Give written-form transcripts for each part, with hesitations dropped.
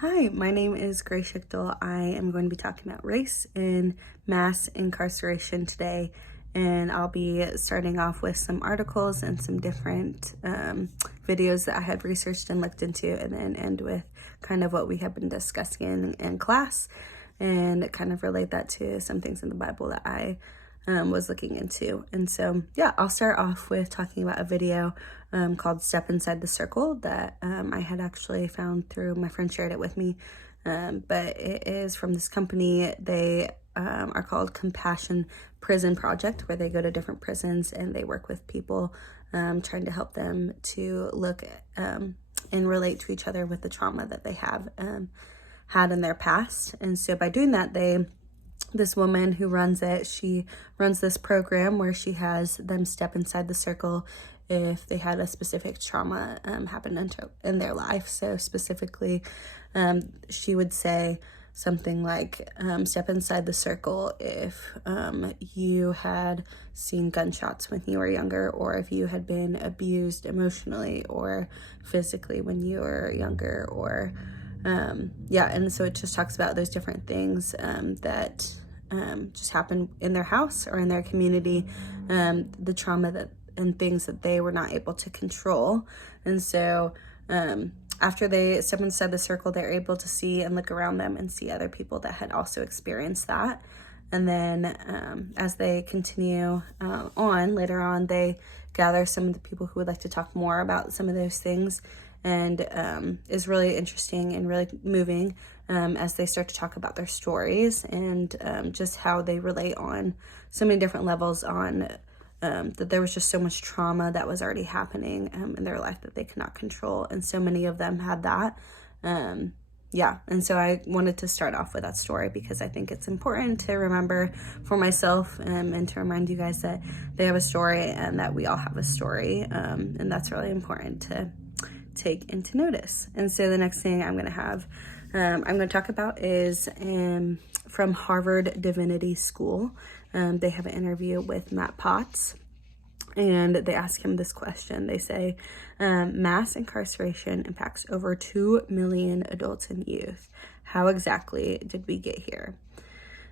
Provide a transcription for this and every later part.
Hi, my name is Grace Schichtel. I am going to be talking about race and mass incarceration today, and I'll be starting off with some articles and some different videos that I had researched and looked into, and then end with kind of what we have been discussing in class and kind of relate that to some things in the Bible that I was looking into. And so, yeah, I'll start off with talking about a video called Step Inside the Circle that I had actually found through my friend shared it with me. But it is from this company. They are called Compassion Prison Project, where they go to different prisons and they work with people trying to help them to look and relate to each other with the trauma that they have had in their past. And so by doing that, this woman who runs it, she runs this program where she has them step inside the circle if they had a specific trauma happen in their life. So specifically, she would say something like, step inside the circle if you had seen gunshots when you were younger, or if you had been abused emotionally or physically when you were younger, or and so it just talks about those different things that just happen in their house or in their community, the trauma and things that they were not able to control. And so after they step inside the circle, they're able to see and look around them and see other people that had also experienced that. And then as they continue on, later on, they gather some of the people who would like to talk more about some of those things, and is really interesting and really moving as they start to talk about their stories and just how they relate on so many different levels on that there was just so much trauma that was already happening in their life that they could not control, and so many of them had that. And so I wanted to start off with that story because I think it's important to remember for myself and to remind you guys that they have a story and that we all have a story, and that's really important to take into notice. And so the next thing I'm going to talk about is from Harvard Divinity School. They have an interview with Matt Potts, and they ask him this question. They say, mass incarceration impacts over 2 million adults and youth. How exactly did we get here?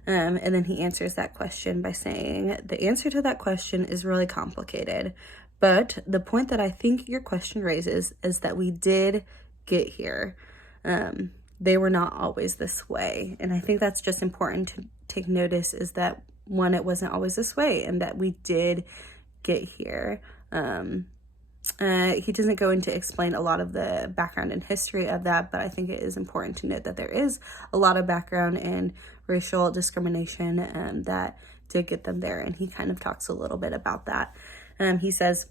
And then he answers that question by saying, the answer to that question is really complicated, but the point that I think your question raises is that we did get here. They were not always this way. And I think that's just important to take notice, is that one, it wasn't always this way, and that we did get here. He doesn't go into explain a lot of the background and history of that, but I think it is important to note that there is a lot of background and racial discrimination that did get them there, and he kind of talks a little bit about that. He says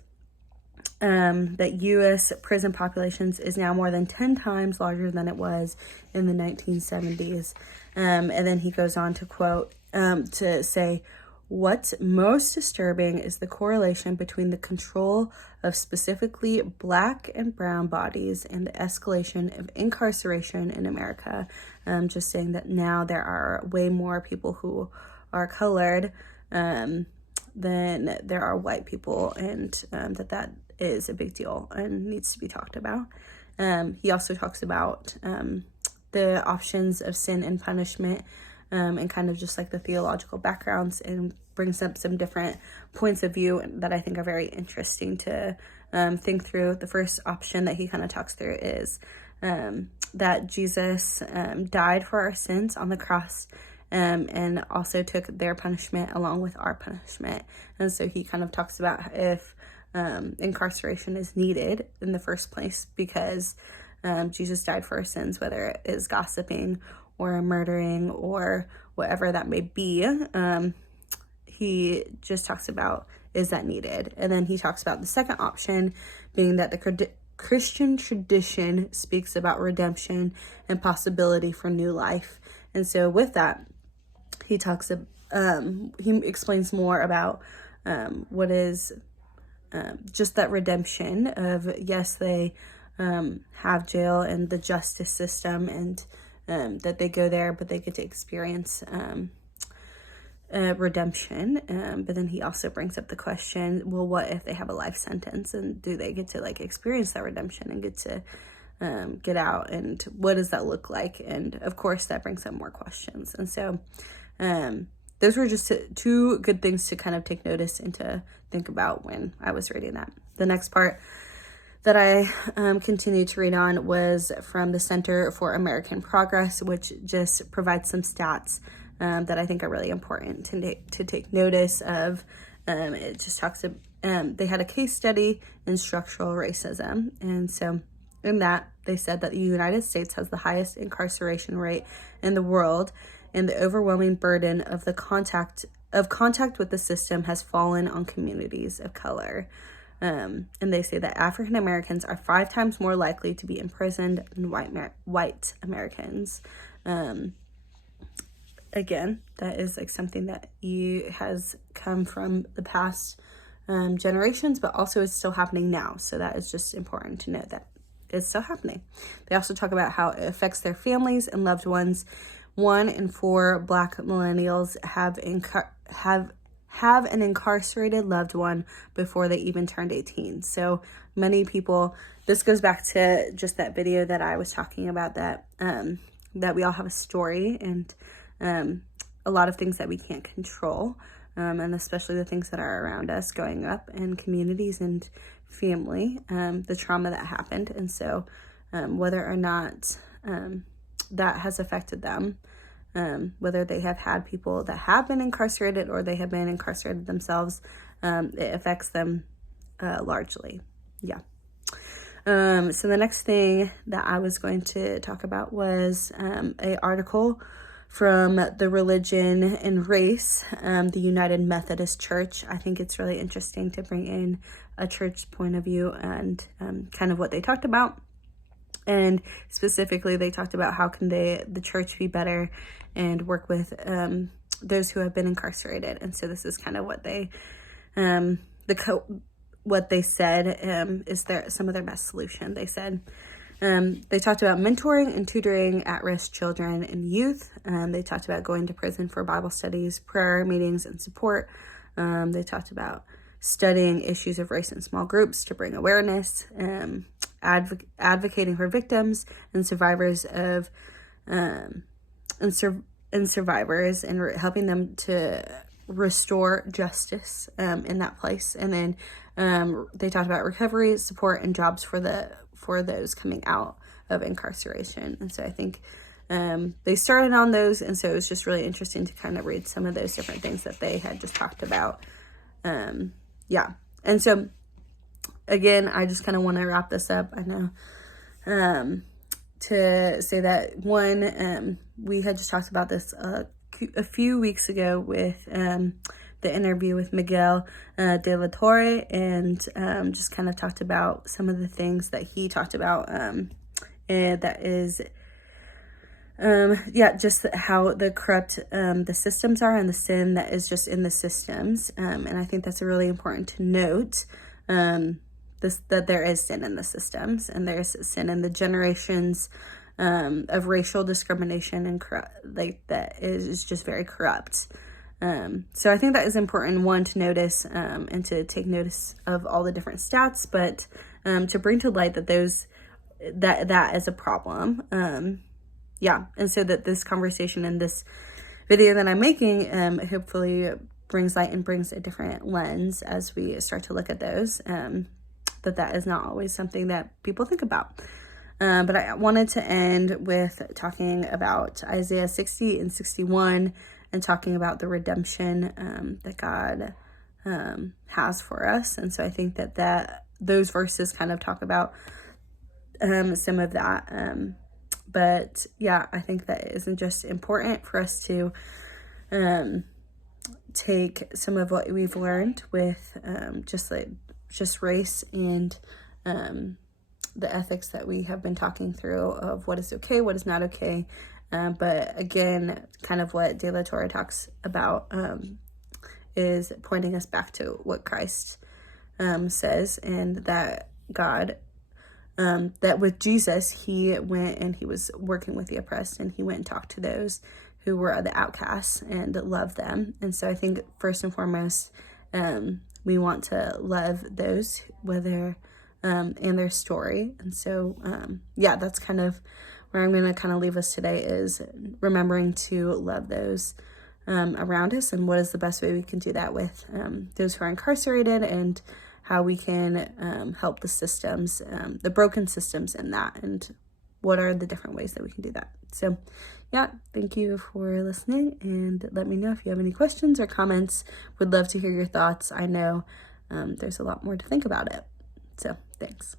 that U.S. prison populations is now more than 10 times larger than it was in the 1970s. And then he goes on to quote, to say, what's most disturbing is the correlation between the control of specifically Black and brown bodies and the escalation of incarceration in America. Just saying that now there are way more people who are colored than there are white people, and that is a big deal and needs to be talked about. He also talks about the options of sin and punishment, and kind of just like the theological backgrounds, and brings up some different points of view that I think are very interesting to think through. The first option that he kind of talks through is that Jesus died for our sins on the cross, and also took their punishment along with our punishment. And so he kind of talks about if incarceration is needed in the first place because Jesus died for our sins, whether it is gossiping or murdering or whatever that may be. He just talks about, is that needed? And then he talks about the second option being that the Christian tradition speaks about redemption and possibility for new life. And so with that, he explains more about what is just that redemption of, yes, they have jail and the justice system, and that they go there, but they get to experience redemption. But then he also brings up the question, well, what if they have a life sentence, and do they get to like experience that redemption and get to get out, and what does that look like? And of course that brings up more questions. And so those were just two good things to kind of take notice and to think about when I was reading that. The next part that I continued to read on was from the Center for American Progress, which just provides some stats that I think are really important to take notice of. It just talks about, they had a case study in structural racism. And so in that, they said that the United States has the highest incarceration rate in the world, and the overwhelming burden of contact with the system has fallen on communities of color. And they say that African Americans are 5 times more likely to be imprisoned than white Americans. Again, that is like something that has come from the past generations, but also is still happening now. So that is just important to note that it's still happening. They also talk about how it affects their families and loved ones. 1 in 4 Black millennials have an incarcerated loved one before they even turned 18. So many people, this goes back to just that video that I was talking about, that we all have a story, and a lot of things that we can't control, and especially the things that are around us growing up in communities and family, the trauma that happened. And so whether or not that has affected them, whether they have had people that have been incarcerated or they have been incarcerated themselves, it affects them largely. Yeah. So the next thing that I was going to talk about was an article from the Religion and Race, the United Methodist Church. I think it's really interesting to bring in a church point of view and kind of what they talked about. And specifically, they talked about how can the church be better and work with those who have been incarcerated. And so this is kind of what they what they said is some of their best solution. They said they talked about mentoring and tutoring at-risk children and youth. They talked about going to prison for Bible studies, prayer meetings, and support. They talked about studying issues of race in small groups to bring awareness, advocating for victims and survivors of survivors, and helping them to restore justice in that place. And then they talked about recovery, support, and jobs for those coming out of incarceration. And so I think they started on those, and so it was just really interesting to kind of read some of those different things that they had just talked about. Yeah. And so again, I just kind of want to wrap this up. I know to say that one, we had just talked about this a few weeks ago with the interview with Miguel de la Torre, and just kind of talked about some of the things that he talked about, and that is just how the corrupt the systems are, and the sin that is just in the systems. And I think that's really important to note, that there is sin in the systems, and there's sin in the generations of racial discrimination and that is just very corrupt. So I think that is important, one, to notice and to take notice of all the different stats, but to bring to light that that is a problem. And so that this conversation and this video that I'm making hopefully brings light and brings a different lens as we start to look at those, that is not always something that people think about. But I wanted to end with talking about Isaiah 60 and 61 and talking about the redemption that God has for us. And so I think that those verses kind of talk about some of that. But yeah, I think that it isn't just important for us to take some of what we've learned with just race and the ethics that we have been talking through of what is okay, what is not okay. But again, kind of what De La Torre talks about is pointing us back to what Christ says, and that God, that with Jesus, he went and he was working with the oppressed, and he went and talked to those who were the outcasts and loved them. And so I think first and foremost, we want to love those, whether and their story. And so, yeah, that's kind of where I'm going to kind of leave us today, is remembering to love those around us, and what is the best way we can do that with those who are incarcerated, and how we can help the systems, the broken systems in that, and what are the different ways that we can do that. So yeah, thank you for listening, and let me know if you have any questions or comments. Would love to hear your thoughts. I know there's a lot more to think about it. So thanks.